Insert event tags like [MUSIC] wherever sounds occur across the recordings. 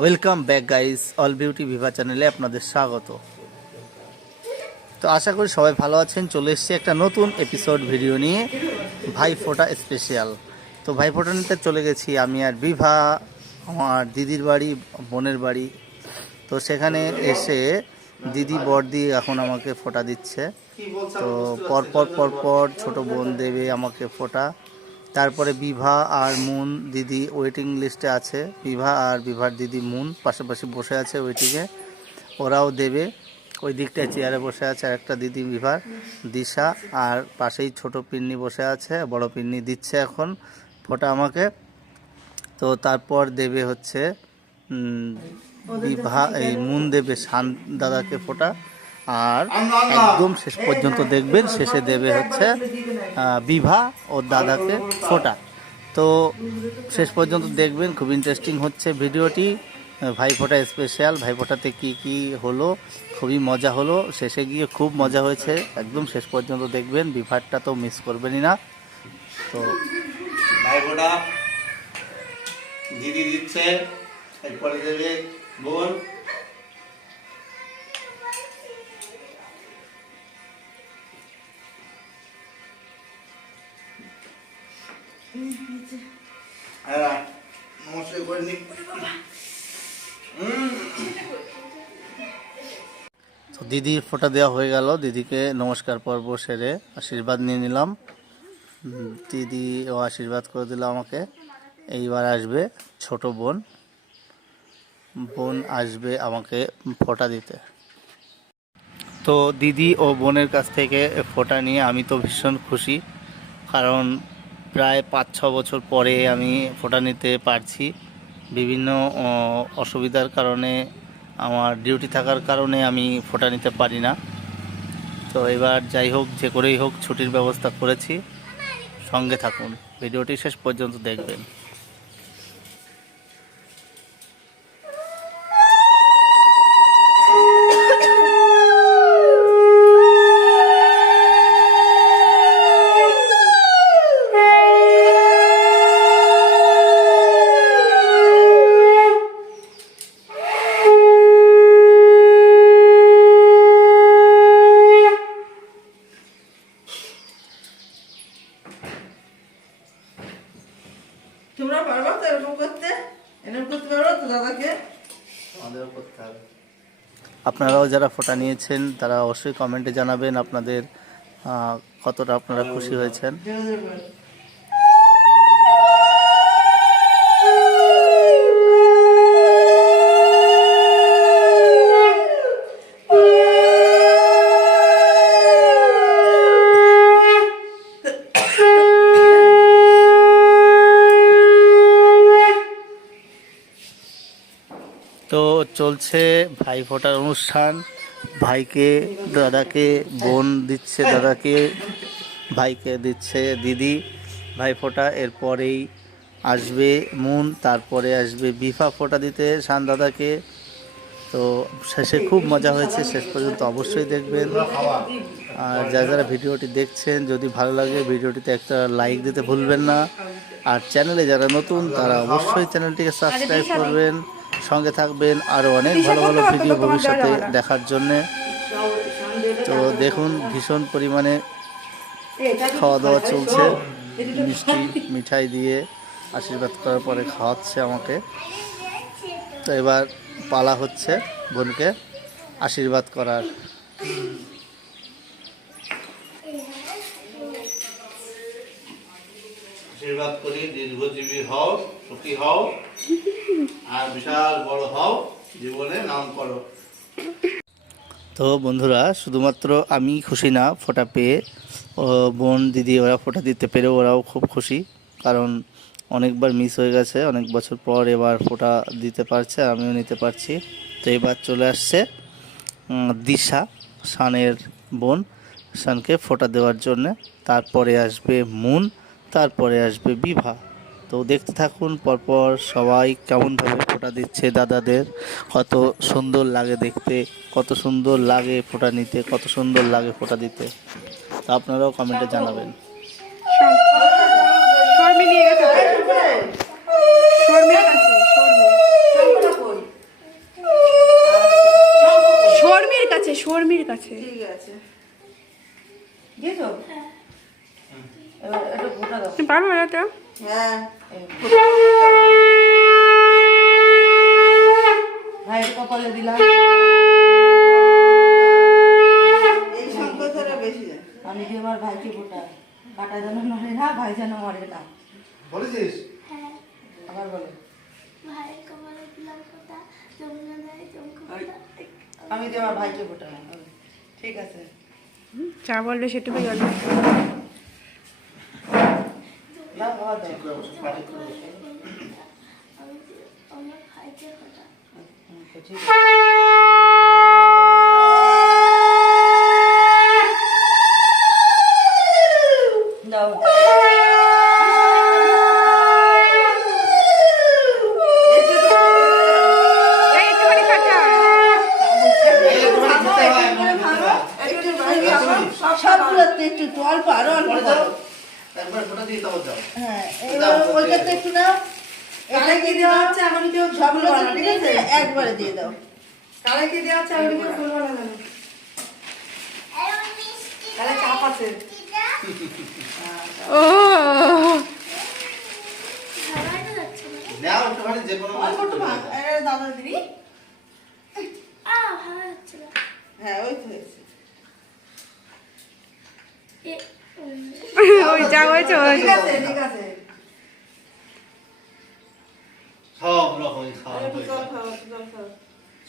Welcome back guys all beauty Viva চ্যানেলে আপনাদের স্বাগত। তো আশা করি সবাই ভালো আছেন। চলে এসেছি একটা নতুন এপিসোড ভিডিও নিয়ে ভাই ফোটা স্পেশাল তো ভাই ফোটা নিতে চলে গেছি আমি আর বিভা, আমার দিদির বাড়ি, বোনের বাড়ি। তো সেখানে এসে দিদি বড়দি এখন আমাকে ফোটা দিচ্ছে। তো পরপর পরপর ছোট বোন দেবে আমাকে ফোটা। তারপরে বিভা আর মুন দিদি ওয়েটিং লিস্টে আছে। বিভা আর বিভার দিদি মুন পাশাপাশি বসে আছে ওয়েটিংয়ে ওরাও দেবে। ওই দিকটায় চেয়ারে বসে আছে একটা দিদি বিভার। দিশা আর পাশেই ছোট পিন্নি বসে আছে, বড় পিন্নি দিচ্ছে এখন ফোটা আমাকে। তো তারপর দেবে হচ্ছে বিভা, এই মুন দেবে শান দাদাকে ফোটা। আর একদম শেষ পর্যন্ত দেখবেন, শেষে দেবে হচ্ছে বিভা ও দাদাকে ফোটা। তো শেষ পর্যন্ত দেখবেন, খুব ইন্টারেস্টিং হচ্ছে ভিডিওটি। ভাইফোঁটা স্পেশাল ভাইফোঁটাতে কি কি হলো, খুবই মজা হলো। শেষে গিয়ে খুব মজা হয়েছে, একদম শেষ পর্যন্ত দেখবেন, বিভারটা তো মিস করবেনই না। তো ভাইফোঁটা দিদি দিচ্ছে, এরপরে দেবে বোন দিদির ফোঁটা দেওয়া হয়ে গেল। দিদিকে নমস্কার পর্ব সেরে আশীর্বাদ নিয়ে নিলাম। দিদি ও আশীর্বাদ করে দিল আমাকে। এইবার আসবে ছোট বোন। বোন আসবে আমাকে ফোঁটা দিতে। তো দিদি ও বোনের কাছ থেকে ফোঁটা নিয়ে আমি তো ভীষণ খুশি, কারণ প্রায় পাঁচ, ছ বছর পরে আমি ফোঁটা নিতে পারছি। বিভিন্ন অসুবিধার কারণে আমার ডিউটি থাকার কারণে আমি ফোটা নিতে পারি না। তো এবার যাই হোক, যে করেই হোক, ছুটির ব্যবস্থা করেছি। সঙ্গে থাকুন। ভিডিওটি শেষ পর্যন্ত দেখবেন। আপনারাও যারা ফোটা নিয়েছেন তারা অবশ্যই কমেন্টে জানাবেন আপনাদের কতটা আপনারা খুশি হয়েছেন। চলছে ভাই ফোটার অনুষ্ঠান। ভাইকে, দাদাকে, বোন দিচ্ছে দাদাকে, ভাইকে দিচ্ছে দিদি। ভাই ফোটা এরপরেই আসবে মুন, তারপরে আসবে বিফা ফোটা দিতে শান দাদাকে। তো শেষে খুব মজা হয়েছে, শেষ পর্যন্ত অবশ্যই দেখবেন। আর যারা যারা ভিডিওটি দেখছেন, যদি ভালো লাগে ভিডিওটিতে একটা লাইক দিতে ভুলবেন না। আর চ্যানেলে যারা নতুন, তারা অবশ্যই চ্যানেলটিকে সাবস্ক্রাইব করবেন। সঙ্গে থাকবেন আরও অনেক ভালো ভালো ভিডিও ভবিষ্যতে দেখার জন্যে। তো দেখুন ভীষণ পরিমাণে খাওয়া দাওয়া চলছে। মিষ্টি মিঠাই দিয়ে আশীর্বাদ করার পরে খাওয়াচ্ছে আমাকে। তো এবার পালা হচ্ছে বোনকে আশীর্বাদ করার। আশীর্বাদ করি দীর্ঘজীবী হও সুখী হও। আর বিশাল বড় হও, জীবনে নাম করো। তো বন্ধুরা, শুধুমাত্র আমি খুশি না, ফোটা পেয়ে বোন, দিদি, ওরা ফোটা দিতে পেরে ওরাও খুব খুশি, কারণ অনেকবার মিস হয়ে গেছে, অনেক বছর পর এবার ফোটা দিতে পারছে আমিও নিতে পারছি। তো এবার চলে আসছে দিশা, শানের বোন, শানকে ফোটা দেওয়ার জন্যে। তারপরে আসবে মুন, তারপরে আসবে বিভা। তো দেখতে থাকুন, পরপর সবাই কেমনভাবে ফোটা দিচ্ছে দাদাদের। কত সুন্দর লাগে দেখতে, কত সুন্দর লাগে ফোটা নিতে, কত সুন্দর লাগে ফোটা দিতে। তো আপনারাও কমেন্টে জানাবেন শর্মি নিয়ে গেছে তো। শর্মির কাছে শর্মি শর্মির কাছে ঠিক আছে দিয়েছ এবার একটু ফোটা দাও তুমি পারবে না তো হ্যাঁ ভাইয়ের কপালে দিলাম। এই বেশি আমি যে আমার ভাইকে ফোটা কাটা যেন মরে না ভাই যেন মরে না? বলেছিস? হ্যাঁ। আবার বলো। ভাইয়ের কপালে দিলাম ফোঁটা যমুনা নয় চমকে আমি যে আমার ভাইকে ফোটা ঠিক আছে। চা বললে সেটুকু গেল দাও বাবা দাও আমি আমার ভাইকে ফোঁটা আচ্ছা, ঠিক আছে দাও এই একটুখানি কাটা সবগুলোতে একটু একটু অল্প আরও অল্প দাও একবার দিয়ে হ্যাঁ এবার ওইটাতে একটু নাও এটা কি দেওয়া হচ্ছে এমন কেউ সবগুলো ঠিক আছে? একবারে দিয়ে দাও। কালে কি দেওয়া হচ্ছে এমন কেউ খুলবো না। জানো কালে চাপ আছে। ও। হাওয়াটা যাচ্ছে না নাও একটুখানি যে কোনো অল্প একটু ভাগ দাদা দিবি আ হাওয়া যাচ্ছে হ্যাঁ ওই তো হয়েছে। ওই যা হয়েছে ঠিক আছে ঠিক আছে। সব হয়ে খাও।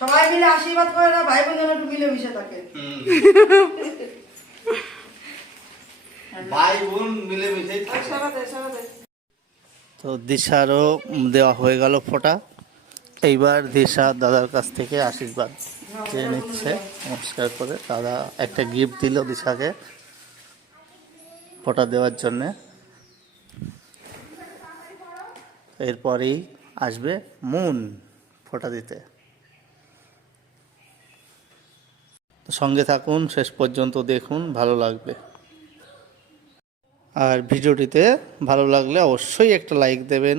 সবাই মিলে আশীর্বাদ করে না ভাই বোন একটু মিলেমিশে থাকে। ভাই বোন। সারাতে সারাতে তো দিশারও দেওয়া হয়ে গেল ফোঁটা। এইবার দিশা দাদার কাছ থেকে আশীর্বাদ চেয়ে নিচ্ছে। নমস্কার করে দাদা একটা গিফট দিল দিশাকে। ফোঁটা দেওয়ার জন্যে। এরপরেই আসবে মুন ফোটা দিতে। সঙ্গে থাকুন, শেষ পর্যন্ত দেখুন, ভালো লাগবে। আর ভিডিওটিতে ভালো লাগলে অবশ্যই একটা লাইক দেবেন।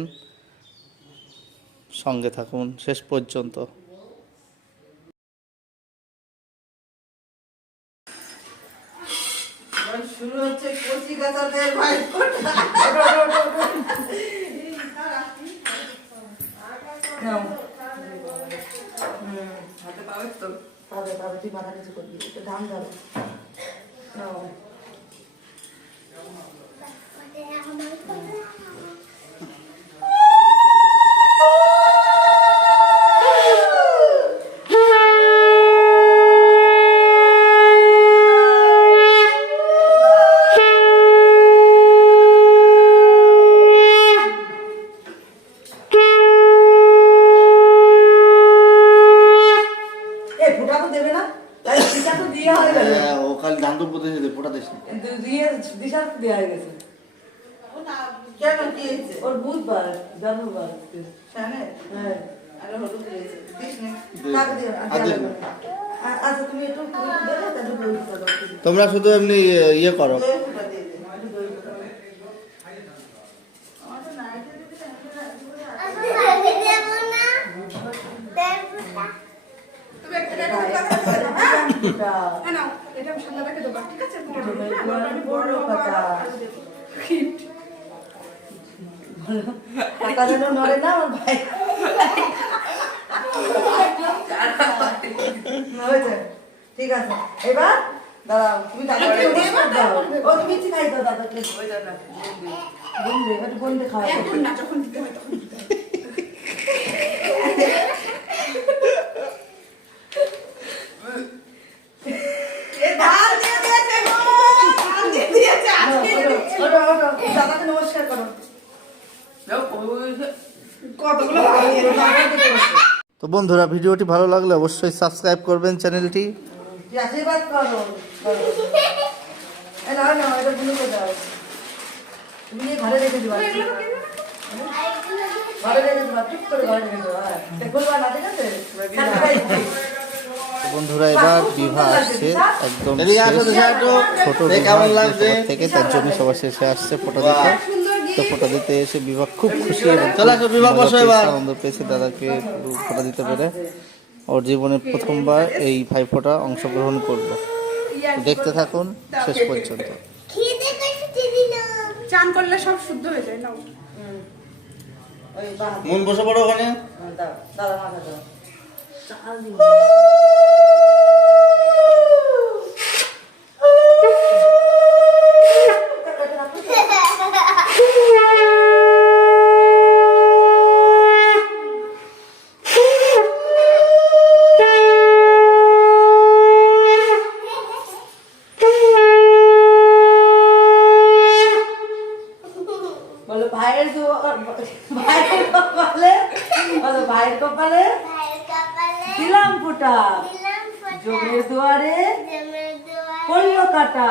সঙ্গে থাকুন, শেষ পর্যন্ত এবার শুরু হচ্ছে কচি গাছাদের ভাই নাও হুম, হাতে পাবে তো পাবে পাবে তুই মাথা কিছু করবি একটু দাম ধরো। নাও। গেল ও কাল দান্ত পুঁতে যেতে ফোটা দিস কিন্তু দিয়ে দিশা হয়ে গেছে। কেন কি হয়েছে? ওর বুধবার জন্মবার হ্যাঁ। আরে হলুদ দিয়েছে। দিস না। কাকে দিও আর দিস না। আচ্ছা তুমি একটু তুমি একটু। তোমরা শুধু এমনি ইয়ে করো। দই ফোঁটা দিয়ে দে। একটু দই ফোঁটা দাও। আমি ভাইকে দেবো না দেড় বড় কথা টাকা যেন নড়ে না আমার ভাই। হয়েছে ঠিক আছে। এবার দাঁড়াও তুমি দাদাকে দাও। ও তুমি খাই দাও দাদাকে বন্ধে একটু বন্ধে খাওয়া ওটো, ওটো, [LAUGHS] দাদাকে নমস্কার করো। কতগুলো তো বন্ধুরা ভিডিওটি ভালো লাগলে অবশ্যই সাবস্ক্রাইব করবেন চ্যানেলটি। আশীর্বাদ করো এটা দাও। তুমি ঘরে রেখে দিবা। ঘরে রেখে দিবা ঠিক করে ঘরে রেখে দিবা। হ্যাঁ। না ঠিক আছে? বন্ধুরা এবার বিবাহ আসছে একদম। ছোট লাগছে? সবার থেকে তার জন্য সবার শেষে আসছে ফটো দিতে তো ফটো দিতে এসে বিবাহ খুব খুশি। আনন্দ পেয়েছে দাদাকে ফটো দিতে পেরে ওর জীবনে প্রথমবার এই ভাইফোঁটা অংশগ্রহণ করল দেখতে থাকুন শেষ পর্যন্ত চান করলে সব শুদ্ধ হয়ে যায়। মন বসে পড়ো ওখানে দাদা মাথা দাও। চাল দিন। বলো ভাইয়ের ভাইয়ের কপালে? বলো ভাইয়ের কপালে? দিলাম ফুটা। জমির দুয়ারে? পড়ল কাটা।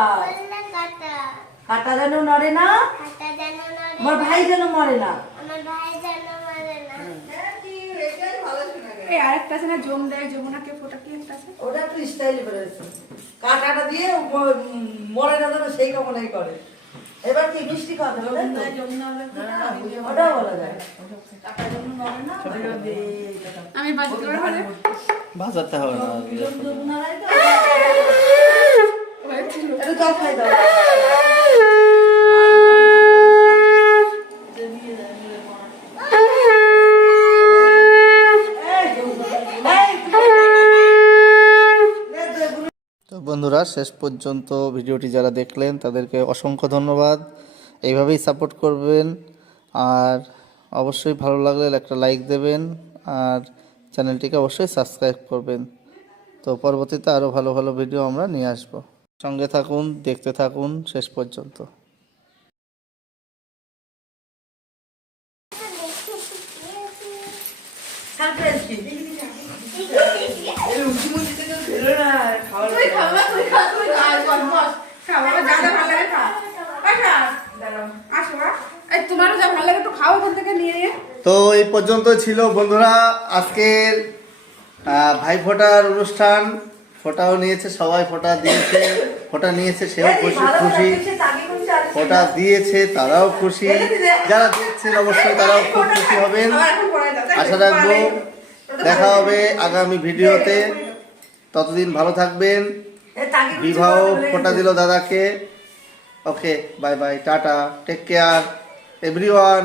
কাটা। যেন নড়ে না। হাতা যেন নড়ে আমার ভাই যেন মরে না। আমার যেন মরে না। এই আরেকটা আছে না জম দেয় যমুনাকে ফোটা কি একটা আছে? ওটা একটু স্টাইল করেছে। কাটাটা দিয়ে মরে না যেন সেই কামনাই করে। এবার কি মিষ্টি খাওয়াতে হবে ওটাও বলা যায়। আমি বাজাতে পারব না। বাজাতে হবে না একটু জল খাই দাও এই, এই, তো বন্ধুরা, শেষ পর্যন্ত ভিডিওটি যারা দেখলেন, তাদেরকে অসংখ্য ধন্যবাদ। এইভাবেই সাপোর্ট করবেন। আর অবশ্যই ভালো লাগলে একটা লাইক দেবেন। আর চ্যানেলটিকে অবশ্যই সাবস্ক্রাইব করবেন। তো পরবর্তীতে আরও ভালো ভালো ভিডিও আমরা নিয়ে আসব। সঙ্গে থাকুন, দেখতে থাকুন, শেষ পর্যন্ত। তুই খাব না, তুই খা, তুই খা, আর বদমাস। খা, বাবা, যা যা ভালো লাগে খা। খা। আসো, বা। এই, তোমারও যা ভালো লাগে একটু খাও ওখান থেকে নিয়ে নিয়ে তো এই পর্যন্ত ছিল বন্ধুরা আজকের আহ, ভাইফোঁটার অনুষ্ঠান। ফোটাও নিয়েছে সবাই ফোঁটা দিয়েছে ফোটা নিয়েছে সেও খুশি খুশি। ফোঁটা দিয়েছে তারাও খুশি। যারা দেখছেন অবশ্যই তারাও খুব খুশি হবেন? আশা রাখব দেখা হবে আগামী ভিডিওতে। ততদিন ভালো থাকবেন। বিবাহ ফোঁটা। দিল দাদাকে। Okay bye bye tata take care everyone